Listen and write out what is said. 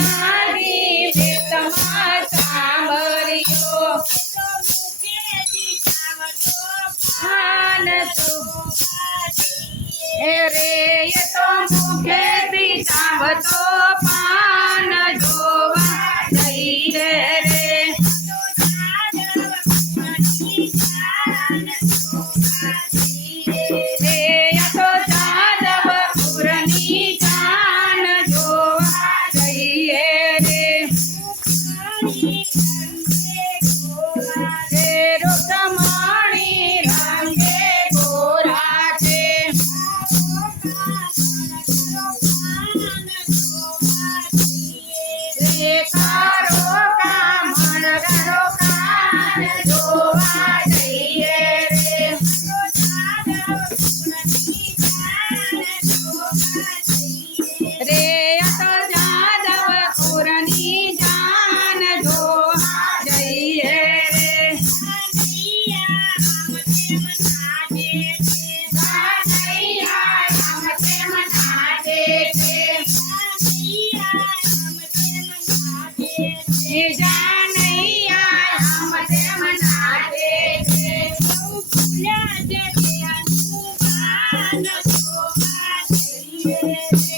Nagi Thank you.